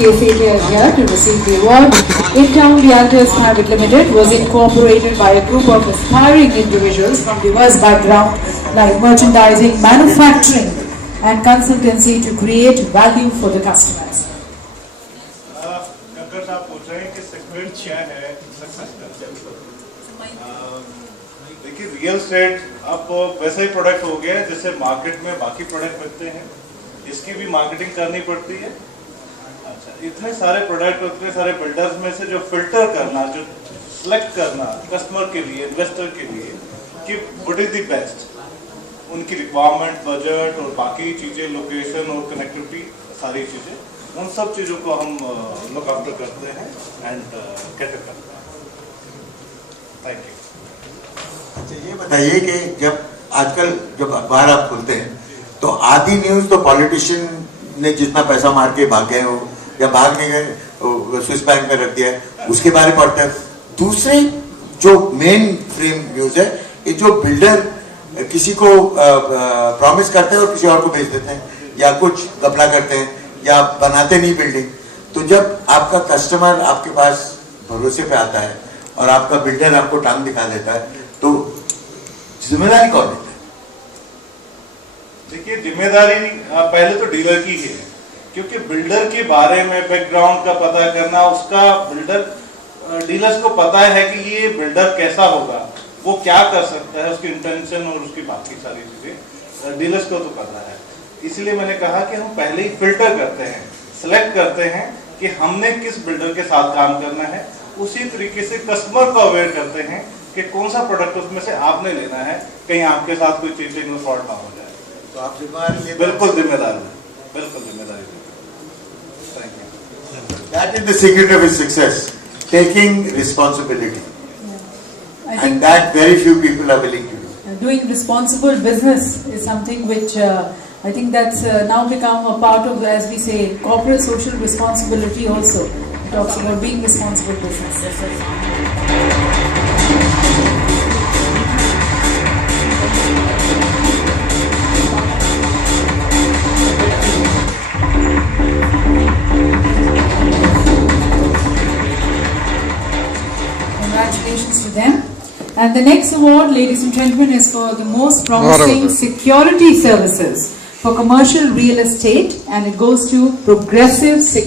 Failure here to receive the award. In-Town Realtors Private Limited was incorporated by a group of aspiring individuals from diverse backgrounds like merchandising, manufacturing and consultancy to create value for the customers. अगर आप पूछ रहे हैं कि segment क्या है success का, देखिए रियल एस्टेट अब वैसा ही प्रोडक्ट हो गया है जैसे मार्केट में बाकी प्रोडक्ट बिकते हैं, इसकी भी मार्केटिंग करनी पड़ती है। अच्छा, इतने सारे प्रोडक्ट, इतने सारे बिल्डर्स में से जो फिल्टर करना, जो सिलेक्ट करना कस्टमर के लिए, इन्वेस्टर के लिए कि व्हाट इज द बेस्ट, उनकी रिक्वायरमेंट, बजट और बाकी चीज़ें, लोकेशन और कनेक्टिविटी, सारी चीज़ें, उन सब चीज़ों को हम लुक आफ्टर करते हैं एंड कैटर करते हैं। Thank you. अच्छा, ये बताइए कि जब आजकल जब अखबार आप खोलते हैं तो आधी न्यूज़ तो पॉलिटिशियन ने जितना पैसा मार के भाग गए हो या भाग नहीं गए, स्विस बैंक में रख दिया, उसके बारे में पढ़ते हैं। दूसरे जो मेन फ्रेम न्यूज़ है, ये जो बिल्डर किसी को प्रॉमिस करते हैं और किसी और को भेज देते हैं, या कुछ घपला करते हैं या बनाते नहीं बिल्डिंग। तो जब आपका कस्टमर आपके पास भरोसे पे आता है और आपका बिल्डर आपको टांग दिखा देता है, तो जिम्मेदारी कौन लेता है? देखिए, जिम्मेदारी पहले तो डीलर की है, क्योंकि बिल्डर के बारे में बैकग्राउंड का पता करना, उसका डीलर्स को पता है कि ये बिल्डर कैसा होगा, वो क्या कर सकता है, उसकी इंटेंशन और उसकी बाकी सारी चीजें डीलर्स को तो पता है। इसलिए मैंने कहा कि हम पहले ही फिल्टर करते हैं, सिलेक्ट करते हैं कि हमने किस बिल्डर के साथ काम करना है। उसी तरीके से कस्टमर को अवेयर करते हैं कि कौन सा प्रोडक्ट उसमें से आपने लेना है, कहीं आपके साथ कोई चीटिंग और फ्रॉड ना हो जाए। तो आप जिम्मेदारी, बिल्कुल जिम्मेदार है, बिल्कुल जिम्मेदारी। Thank you. That is the secret of his success, taking responsibility, and that very few people are willing to do. Doing responsible business is something which I think that's now become a part of, as we say, corporate social responsibility also. It talks about being responsible business. Congratulations to them. And the next award, ladies and gentlemen, is for the most promising security services for commercial real estate, and it goes to Progressive Security.